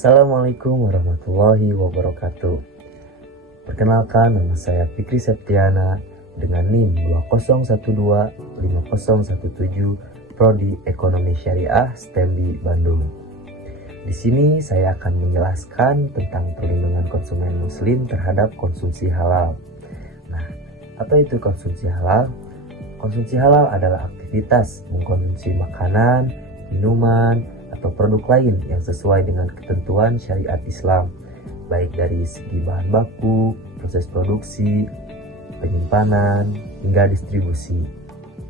Assalamualaikum warahmatullahi wabarakatuh. Perkenalkan, nama saya Fikri Septiana dengan NIM 20125017, Prodi Ekonomi Syariah STEMBI Bandung. Di sini saya akan menjelaskan tentang perlindungan konsumen muslim terhadap konsumsi halal. Nah, apa itu konsumsi halal? Konsumsi halal adalah aktivitas mengkonsumsi makanan, minuman, atau produk lain yang sesuai dengan ketentuan syariat Islam, baik dari segi bahan baku, proses produksi, penyimpanan, hingga distribusi.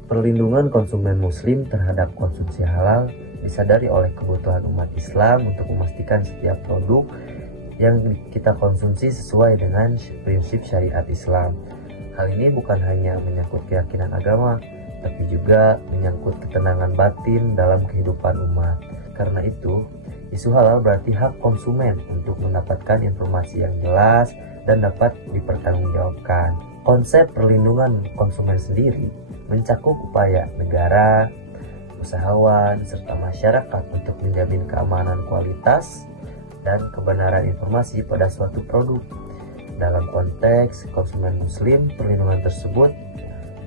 Perlindungan konsumen muslim terhadap konsumsi halal disadari oleh kebutuhan umat Islam untuk memastikan setiap produk yang kita konsumsi sesuai dengan prinsip syariat Islam. Hal ini bukan hanya menyangkut keyakinan agama, tapi juga menyangkut ketenangan batin dalam kehidupan umat. Karena itu, isu halal berarti hak konsumen untuk mendapatkan informasi yang jelas dan dapat dipertanggungjawabkan. Konsep perlindungan konsumen sendiri mencakup upaya negara, usahawan, serta masyarakat untuk menjamin keamanan kualitas dan kebenaran informasi pada suatu produk. Dalam konteks konsumen muslim, perlindungan tersebut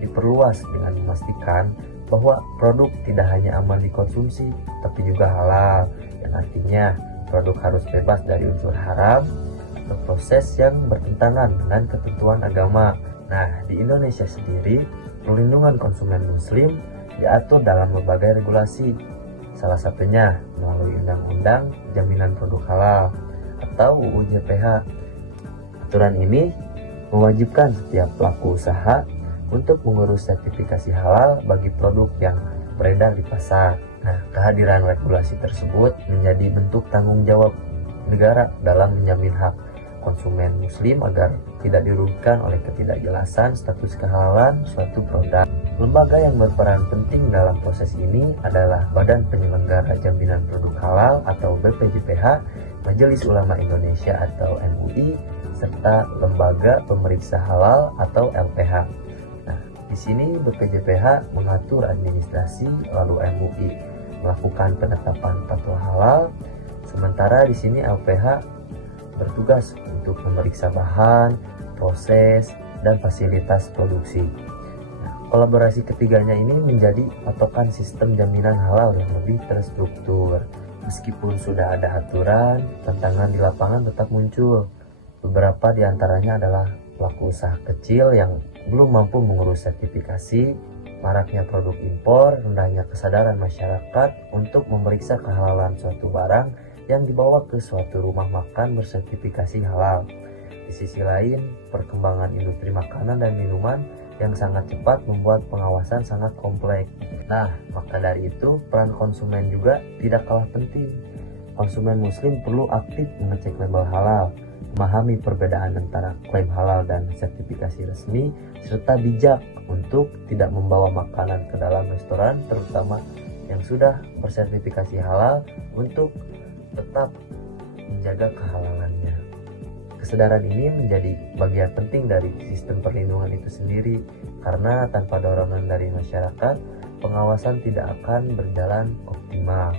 diperluas dengan memastikan bahwa produk tidak hanya aman dikonsumsi, tapi juga halal, yang artinya produk harus bebas dari unsur haram atau proses yang bertentangan dengan ketentuan agama. Nah, di Indonesia sendiri, perlindungan konsumen muslim diatur dalam berbagai regulasi, salah satunya melalui Undang-Undang Jaminan Produk Halal atau UU JPH. Aturan ini mewajibkan setiap pelaku usaha untuk mengurus sertifikasi halal bagi produk yang beredar di pasar. Nah, kehadiran regulasi tersebut menjadi bentuk tanggung jawab negara dalam menjamin hak konsumen muslim agar tidak dirugikan oleh ketidakjelasan status kehalalan suatu produk. Lembaga yang berperan penting dalam proses ini adalah Badan Penyelenggara Jaminan Produk Halal atau BPJPH, Majelis Ulama Indonesia atau MUI, serta Lembaga Pemeriksa Halal atau LPH. Di sini BPJPH mengatur administrasi, lalu MUI melakukan penetapan fatwa halal, sementara di sini LPH bertugas untuk memeriksa bahan, proses, dan fasilitas produksi. Kolaborasi ketiganya ini menjadi patokan sistem jaminan halal yang lebih terstruktur. Meskipun sudah ada aturan, tantangan di lapangan tetap muncul. Beberapa di antaranya adalah pelaku usaha kecil yang belum mampu mengurus sertifikasi, maraknya produk impor, rendahnya kesadaran masyarakat untuk memeriksa kehalalan suatu barang yang dibawa ke suatu rumah makan bersertifikasi halal. Di sisi lain, perkembangan industri makanan dan minuman yang sangat cepat membuat pengawasan sangat kompleks. Nah, maka dari itu peran konsumen juga tidak kalah penting. Konsumen muslim perlu aktif mengecek label halal, memahami perbedaan antara klaim halal dan sertifikasi resmi, serta bijak untuk tidak membawa makanan ke dalam restoran, terutama yang sudah bersertifikasi halal, untuk tetap menjaga kehalalannya. Kesadaran ini menjadi bagian penting dari sistem perlindungan itu sendiri, karena tanpa dorongan dari masyarakat, pengawasan tidak akan berjalan optimal.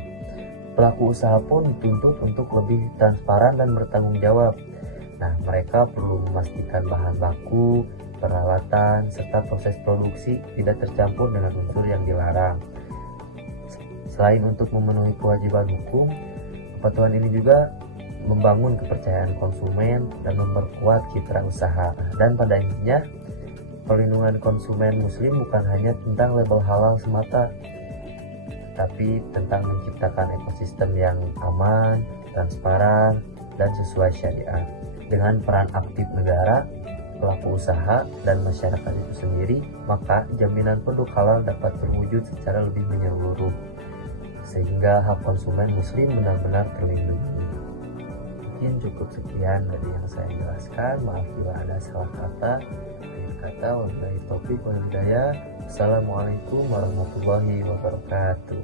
Pelaku usaha pun dituntut untuk lebih transparan dan bertanggung jawab. Nah, mereka perlu memastikan bahan baku, peralatan, serta proses produksi tidak tercampur dengan unsur yang dilarang. Selain untuk memenuhi kewajiban hukum, kepatuhan ini juga membangun kepercayaan konsumen dan memperkuat citra usaha. Dan pada intinya, perlindungan konsumen muslim bukan hanya tentang label halal semata, tapi tentang menciptakan ekosistem yang aman, transparan, dan sesuai syariat. Dengan peran aktif negara, pelaku usaha, dan masyarakat itu sendiri, maka jaminan produk halal dapat terwujud secara lebih menyeluruh, sehingga hak konsumen muslim benar-benar terlindungi. Mungkin cukup sekian dari yang saya jelaskan. Maaf bila ada salah kata. Akhir kata, wabillahi taufiq wal hidayah. Assalamualaikum warahmatullahi wabarakatuh.